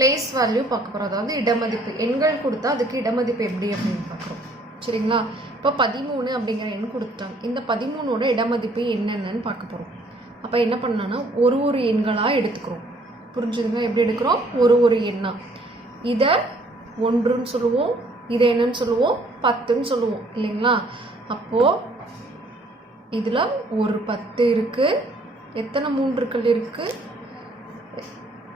Place value பார்க்க போகிறோம். அதாவது இடமதிப்பு. எண்கள் கொடுத்தா அதுக்கு இடமதிப்பு எப்படி அப்படின்னு பார்க்குறோம். சரிங்களா? இப்போ 13 அப்படிங்கிற எண் கொடுத்துட்டாங்க. இந்த 13ஓட இடமதிப்பு என்னென்னு பார்க்க போகிறோம். அப்போ என்ன பண்ணலான்னா ஒரு எண்களாக எடுத்துக்கிறோம். புரிஞ்சுதுங்க? எப்படி எடுக்கிறோம்? ஒரு எண்ணா. இதை 1ன்னு சொல்லுவோம், இதை என்னன்னு சொல்லுவோம், 10ன்னு சொல்லுவோம் இல்லைங்களா? அப்போது இதில் ஒரு 10 இருக்குது. எத்தனை மூன்றுக்கள் இருக்குது?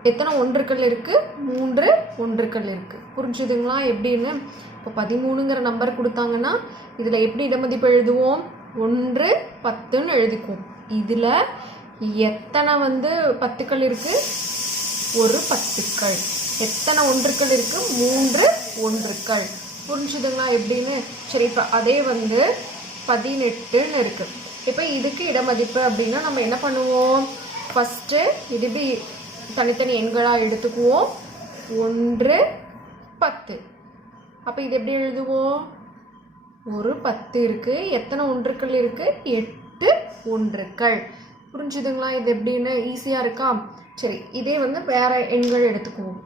எத்தனை ஒன்றுக்கள் இருக்குது? 3 ஒன்றுக்கள் இருக்குது. புரிஞ்சுதுங்களா எப்படின்னு? இப்போ 13ங்கிற நம்பர் கொடுத்தாங்கன்னா இதில் எப்படி இடமதிப்பு எழுதுவோம்? 1 10ன்னு எழுதிக்குவோம். இதில் எத்தனை 10க்கள் இருக்குது? ஒரு 10க்கள். எத்தனை ஒன்றுக்கள் இருக்குது? 3 ஒன்றுக்கள். புரிஞ்சுதுங்களா எப்படின்னு? சரி, இப்போ அதே 18ன்னு இருக்குது. இப்போ இதுக்கு இடமதிப்பு அப்படின்னா நம்ம என்ன பண்ணுவோம்? ஃபஸ்ட்டு இது இப்படி தனித்தனி எண்களாக எடுத்துக்குவோம். 1 10. அப்போ இது எப்படி எழுதுவோம்? ஒரு 10 இருக்குது. எத்தனை ஒன்றுக்கள் இருக்குது? 8 ஒன்றுக்கள். புரிஞ்சுதுங்களா இது எப்படின்னு? ஈஸியாக இருக்கா? சரி, இதே வேற எண்கள் எடுத்துக்குவோம்.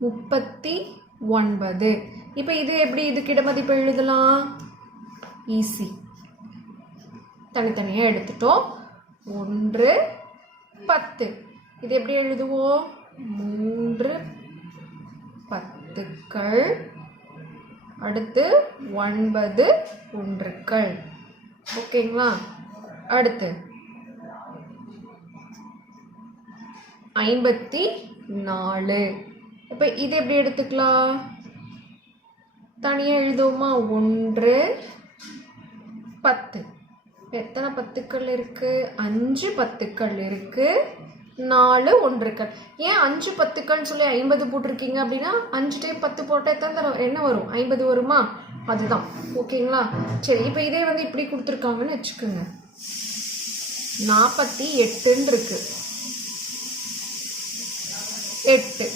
39. இப்போ இது எப்படி இதுக்கு இடமதிப்பு எழுதலாம்? ஈஸி. தனித்தனியாக எடுத்துட்டோம். 1 10. இது எப்படி எழுதுவோம்? 3 10க்கள். அடுத்து 9 ஒன்றுக்கள். ஓகேங்களா? அடுத்து 54. இப்போ இது எப்படி எடுத்துக்கலாம்? தனியாக எழுதுவோமா? 1 10. எத்தனை 10க்கள் இருக்குது? 5 10க்கள் இருக்குது. 4 ஒன்றுக்கள். ஏன் 5 10க்கள் சொல்லி 50 போட்டிருக்கீங்க அப்படின்னா 5 டைம் 10 போட்டால் எத்தனை என்ன வரும்? 50 வருமா? அதுதான். ஓகேங்களா? சரி, இப்போ இதே இப்படி கொடுத்துருக்காங்கன்னு வச்சுக்கோங்க. 48ன்னு இருக்கு. 8.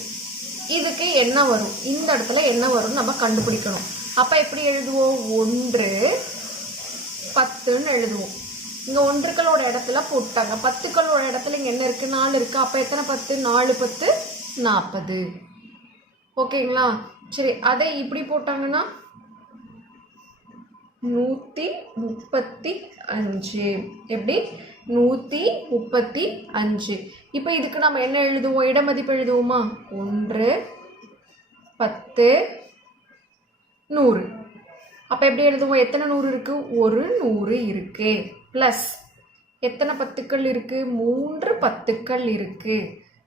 இதுக்கு என்ன வரும்? இந்த இடத்துல என்ன வரும்னு நம்ம கண்டுபிடிக்கணும். அப்போ எப்படி எழுதுவோம்? 1 10ன்னு எழுதுவோம். இங்கே ஒன்றுக்களோட இடத்துல போட்டாங்க. 10க்களோட இடத்துல இங்கே என்ன இருக்குது? 4 இருக்குது. அப்போ எத்தனை 10? 4 10 40. ஓகேங்களா? சரி, அதை இப்படி போட்டாங்கன்னா 135. எப்படி? 135. இப்போ இதுக்கு நம்ம என்ன எழுதுவோம்? இடமதிப்பு எழுதுவோமா? 1 10 100. அப்போ எப்படி எழுதுவோம்? எத்தனை 100 இருக்குது? ஒரு 100 இருக்குது. ப்ளஸ் எத்தனை 10க்கள் இருக்குது? 3 10க்கள் இருக்குது.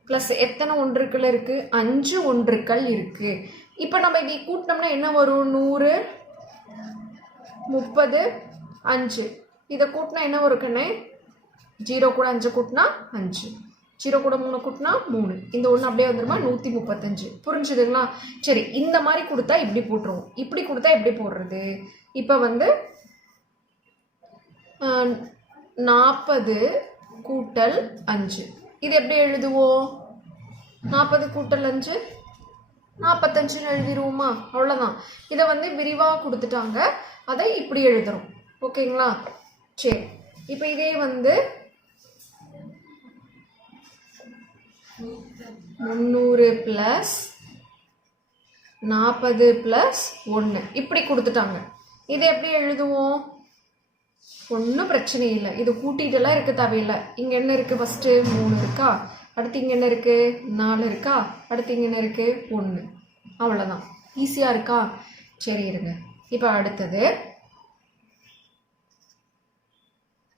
ப்ளஸ் எத்தனை ஒன்றுக்கள் இருக்குது? 5 ஒன்றுக்கள் இருக்குது. இப்போ நம்ம இதை கூட்டினோம்னா என்ன வரும்? 100 30 5. இதை கூட்டினா என்ன வரும் கண்ணே? 0 கூட 5 கூட்டினா 5. 0 கூட 3 கூட்டினா 3. இந்த ஒன்று அப்படியே வந்துருமா? 135. புரிஞ்சுதுங்களா? சரி, இந்த மாதிரி கொடுத்தா இப்படி போட்டுருவோம். இப்படி கொடுத்தா எப்படி போடுறது? இப்போ 40 கூட்டல் 5. இது எப்படி எழுதுவோம்? 40 கூட்டல் 5 45ன்னு எழுதிடுவோமா? அவ்வளோதான். இதை விரிவாக கொடுத்துட்டாங்க. அதை இப்படி எழுதுறோம். ஓகேங்களா? சரி, இப்போ இதே 300 + 40 + 1 இப்படி கொடுத்துட்டாங்க. இதை எப்படி எழுதுவோம்? ஒன்றும் பிரச்சனை இல்லை. இது கூட்டிகிட்டெல்லாம் இருக்க தேவையில்லை. இங்கே என்ன இருக்குது? ஃபஸ்ட்டு 3 இருக்கா? அடுத்து இங்கே என்ன இருக்குது? 4 இருக்கா? அடுத்து இங்கே என்ன இருக்குது? 1. அவ்வளோதான். ஈஸியாக இருக்கா? சரி, இருங்க. இப்போ அடுத்தது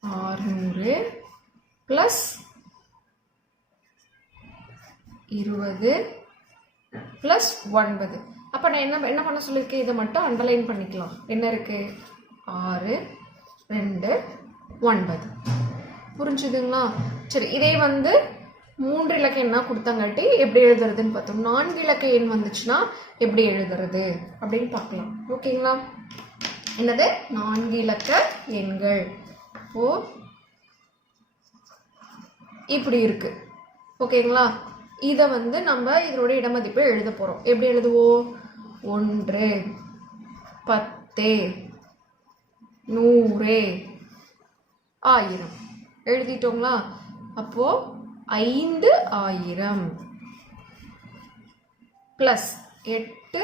600 + 20 + 9. அப்போ நான் என்ன பண்ண சொல்லியிருக்கேன்? இதை மட்டும் அண்டர்லைன் பண்ணிக்கலாம். என்ன இருக்குது? 6 2 9. புரிஞ்சுதுங்களா? சரி, இதே 3 இலக்க எண்ணா கொடுத்தாங்காட்டி எப்படி எழுதுறதுன்னு பார்த்தோம். 4 இலக்க எண் வந்துச்சுன்னா எப்படி எழுதுறது அப்படின்னு பார்க்கலாம். ஓகேங்களா? என்னது? 4 இலக்க எண்கள். ஓ, இப்படி இருக்கு. ஓகேங்களா? இதை நம்ம இதோட இடமதிப்பை எழுத போகிறோம். எப்படி எழுதுவோம்? 1 10 100 1000 எழுதிட்டோங்களா? அப்போது 5000. ப்ளஸ் 8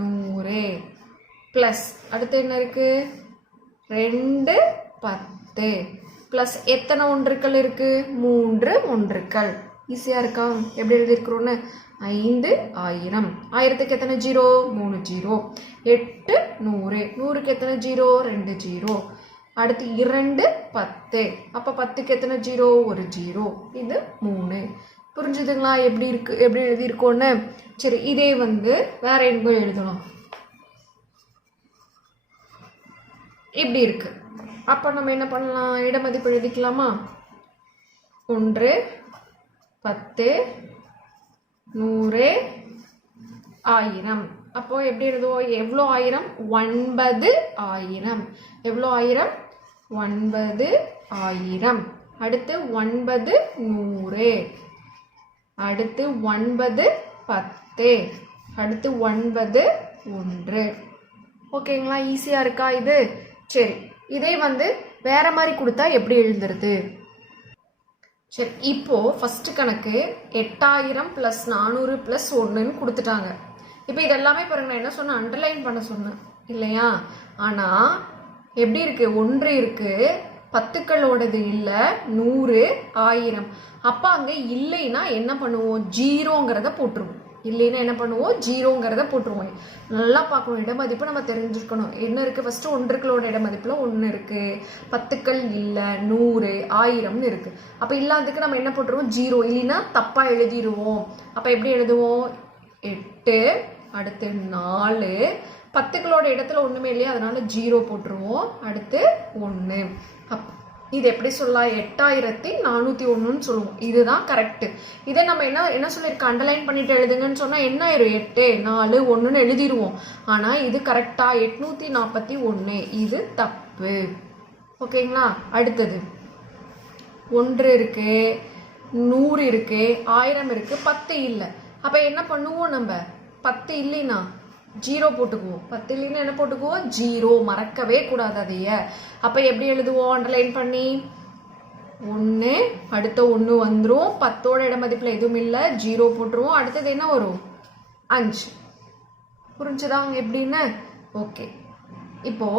100 ப்ளஸ் அடுத்து என்ன இருக்கு 2 10 ப்ளஸ் எத்தனை ஒன்றுக்கள் இருக்கு 3 ஒன்றுக்கள். ஈஸியாக இருக்கா? எப்படி எழுதியிருக்கிறோன்னு 5000. 1000க்கு எத்தனை ஜீரோ 3 ஜீரோ. 8 100. 100க்கு எத்தனை ஜீரோ 2 ஜீரோ. அடுத்து 2 10. அப்போ 10க்கு எத்தனை ஜீரோ 1 ஜீரோ. இது 3. புரிஞ்சுதுங்களா எப்படி இருக்கு எப்படி எழுதியிருக்கோன்னு? சரி, இதே வந்து வேற எண்கள் எழுதலாம். இப்படி இருக்கு. அப்போ நம்ம என்ன பண்ணலாம்? இடமதிப்பு எழுதிக்கலாமா? 1 10 100 1000. அப்போ எப்படி எழுதுவோம்? எவ்வளோ 1000? 9000. எவ்வளோ 1000? 9000. அடுத்து 9 100. அடுத்து 9 10. அடுத்து 9 1. ஓகேங்களா? ஈஸியாக இருக்கா இது? சரி, இதே வந்து வேற மாதிரி கொடுத்தா எப்படி எழுதுறது? சரி, இப்போ ஃபர்ஸ்ட் கணக்கு 8000 + 400 + 1ன்னு கொடுத்துட்டாங்க. இப்போ இதெல்லாமே பாருங்க, நான் என்ன சொன்னேன்? அண்டர்லைன் பண்ண சொன்னேன் இல்லையா? ஆனால் எப்படி இருக்கு? 1 இருக்கு, 10களோடது இல்லை, 100 1000. அப்போ அங்கே இல்லைன்னா என்ன பண்ணுவோம்? ஜீரோங்கிறத போட்டுருவோம். இல்லைன்னா என்ன பண்ணுவோம்? ஜீரோங்கிறத போட்டுருவோம். நல்லா பார்க்கணும். இடமதிப்பு நம்ம தெரிஞ்சுக்கணும். என்ன இருக்கு? ஃபர்ஸ்ட் ஒன்றுக்களோட இடமதிப்புல 1 இருக்கு, 10கள் இல்லை, 100 1000ன்னு இருக்கு. அப்போ இல்லாததுக்கு நம்ம என்ன போட்டுருவோம்? ஜீரோ. இல்லைன்னா தப்பா எழுதிடுவோம். அப்போ எப்படி எழுதுவோம்? 8 அடுத்து 4. 10களோட இடத்துல ஒண்ணுமே இல்லையா, அதனால ஜீரோ போட்டுருவோம். அடுத்து 1. இது எப்படி சொல்லலாம்? 8401ன்னு சொல்லுவோம். இதுதான் கரெக்ட். இதை நம்ம என்ன சொல்லியிருக்கோம்? அண்டர்லைன் பண்ணிட்டு எழுதுங்கன்னு சொன்னா என்ன ஆயிரும்? 8 4 1ன்னு எழுதிடுவோம். ஆனா இது கரெக்டா? 841. இது தப்பு. ஓகேங்களா? அடுத்தது 1 இருக்கு, 100 இருக்கு, 1000 இருக்கு, 10 இல்லை. அப்ப என்ன பண்ணுவோம்? நம்ம 10 இல்லைன்னா ஜீரோ போட்டுக்குவோம். 10 இல்லைன்னா என்ன போட்டுக்குவோம்? ஜீரோ. மறக்கவே கூடாது அதைய. அப்ப எப்படி எழுதுவோம்? அண்டர்லைன் பண்ணி 1 அடுத்த 1 வந்துடும். 10ஓட இடமதிப்புல எதுவும் இல்லை, ஜீரோ போட்டுருவோம். அடுத்தது என்ன வரும்? 5. புரிஞ்சுதாங்க எப்படின்னு? ஓகே, இப்போ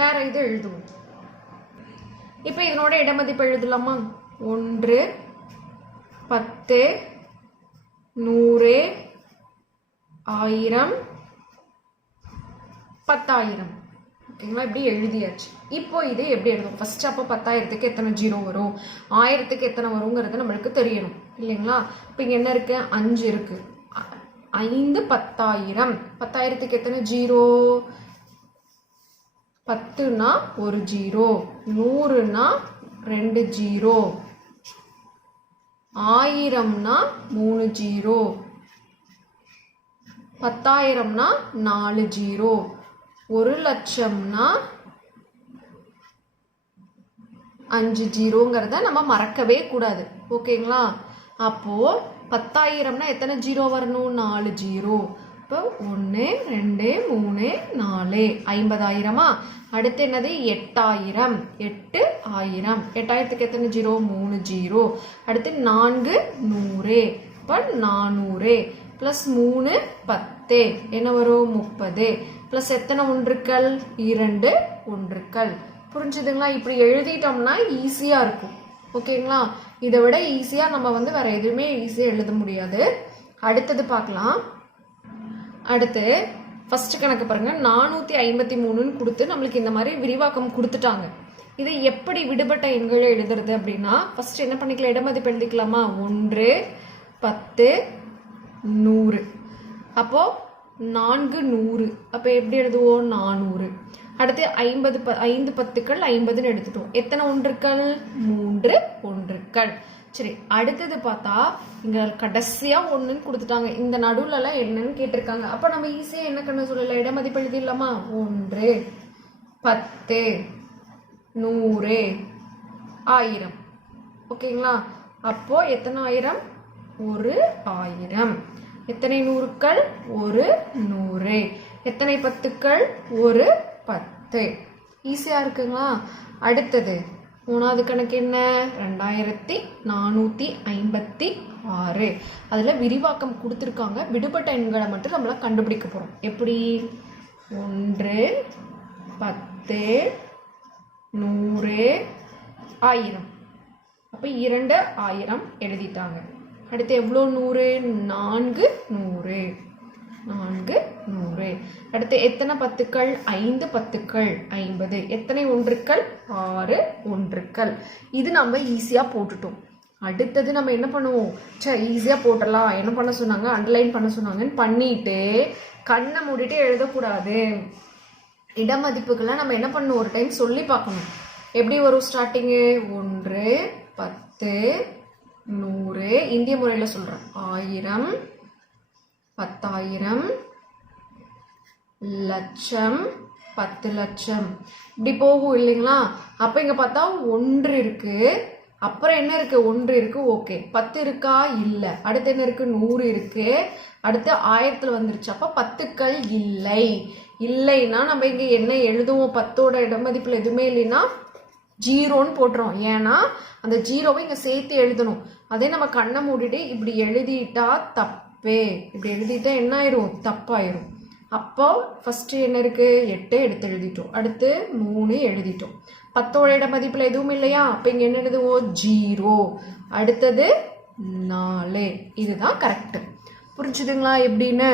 வேற இது எழுதுவோம். இப்போ இதனோட இடமதிப்பு எழுதலாமா? 1 10 100 1000 10000. ஓகேங்களா? இப்படி எழுதியாச்சு. இப்போ இது எப்படி எழுதும்? ஃபர்ஸ்ட் அப்போ 10,000க்கு எத்தனை ஜீரோ வரும், 1000க்கு எத்தனை வருங்கிறது நம்மளுக்கு தெரியணும் இல்லைங்களா? இப்போ இங்கே என்ன இருக்கு? 5 இருக்கு. 5 10,000. 10,000க்கு எத்தனை ஜீரோ? 10னா 1 ஜீரோ, 100னா 2 ஜீரோ, 1000னா 3 ஜீரோ, 10,000னா 4 ஜீரோ, 1,00,000னா 5 ஜீரோங்கிறத நம்ம மறக்கவே கூடாது. ஓகேங்களா? அப்போ 10,000னா எத்தனை ஜீரோ வரணும்? 4 ஜீரோ. இப்போ 1 2 3 4 50,000. அடுத்து என்னது? 8,000. 8,000. 8,000க்கு எத்தனை ஜீரோ? 3 ஜீரோ. அடுத்து 4 100. இப்போ 400 + 3 10. என்ன வரும்? 30. ப்ளஸ் எத்தனை ஒன்றுக்கள்? 2 ஒன்றுக்கள். புரிஞ்சுதுங்களா? இப்படி எழுதிட்டோம்னா ஈஸியா இருக்கும். ஓகேங்களா? இதை விட ஈஸியா நம்ம வந்து வேற எதுவுமே ஈஸியா எழுத முடியாது. அடுத்தது பார்க்கலாம். அடுத்து ஃபர்ஸ்ட் கணக்கு பாருங்க. 453ன்னு கொடுத்து நம்மளுக்கு இந்த மாதிரி விரிவாக்கம் கொடுத்துட்டாங்க. இதை எப்படி விடுபட்ட எண்களை எழுதுறது அப்படின்னா, ஃபர்ஸ்ட் என்ன பண்ணிக்கலாம்? இடமதிப்பு எழுதிக்கலாமா? 1 10 100. அப்போ 4 100. அப்போ எப்படி எழுதுவோம்? 400. அடுத்து 5 10கள் 50ன்னு எடுத்துட்டோம். எத்தனை ஒன்றுக்கள்? 3 ஒன்றுக்கள். சரி, அடுத்தது பார்த்தா இங்க கடைசியா 1ன்னு கொடுத்துட்டாங்க. இந்த நடுவுல எல்லாம் என்னன்னு கேட்டிருக்காங்க. அப்ப நம்ம ஈஸியா என்ன கண்ணு சொல்லலாம்? இடமதிப்பு எழுதிடலாமா? 1 10 100 1000. ஓகேங்களா? அப்போ எத்தனை ஆயிரம்? 1000. எத்தனை நூறுக்கள்? 100. எத்தனை பத்துக்கள்? 10. ஈஸியா இருக்குங்களா? அடுத்தது மூணாவது கணக்கு என்ன? 2456. அதில் விரிவாக்கம் கொடுத்துருக்காங்க. விடுபட்ட எண்களை மட்டும் நம்மள கண்டுபிடிக்க போகிறோம். எப்படி? 1, 10, 100, 1000. அப்போ 2000 எழுதிட்டாங்க. அடுத்து எவ்வளோ 100? 400. அடுத்து எத்தனை பத்துக்கள்? 5 பத்துக்கள் 50. எத்தனை ஒன்றுக்கள்? 6 ஒன்றுக்கள். இது நம்ம ஈஸியாக போட்டுட்டோம். அடுத்தது நம்ம என்ன பண்ணுவோம்? ஈஸியாக போட்டலாம். என்ன பண்ண சொன்னாங்க? அண்டர்லைன் பண்ண சொன்னாங்கன்னு பண்ணிட்டு கண்ணை மூடிட்டு எழுதக்கூடாது. இடமதிப்புகளை நம்ம என்ன பண்ணணும்? ஒரு டைம் சொல்லி பார்க்கணும். எப்படி வரும் ஸ்டார்டிங்கு? 1, 10, 100. இந்திய முறையில் சொல்கிறேன். 1000, 10,000, லட்சம், 10 லட்சம். இப்படி போகும் இல்லைங்களா? அப்போ இங்கே பார்த்தா 1 இருக்கு. அப்புறம் என்ன இருக்கு? 1 இருக்கு. ஓகே. 10 இருக்கா? இல்லை. அடுத்து என்ன இருக்கு? 100 இருக்கு. அடுத்து 1000 வந்துருச்சு. அப்போ பத்துக்கள் இல்லை. இல்லைன்னா நம்ம இங்கே என்ன எழுதுவோம்? 10ஓட இடமதிப்பில் எதுவுமே இல்லைன்னா 0ன்னு போட்டுரும். ஏன்னா அந்த 0வை இங்கே சேர்த்து எழுதணும். அதே நம்ம கண்ணை மூடிட்டு இப்படி எழுதிட்டா தப்பே. இப்படி எழுதிட்டா என்ன ஆயிரும்? தப்பாயிரும். அப்போ ஃபஸ்ட்டு என்ன இருக்குது? 8 எடுத்து எழுதிட்டோம். அடுத்து 3 எழுதிட்டோம். 10ஓட இடமதிப்பில் எதுவும் இல்லையா? அப்போ இங்கே என்ன எழுதுவோம்? 0. அடுத்தது 4. இதுதான் கரெக்டு. புரிஞ்சுதுங்களா எப்படின்னு?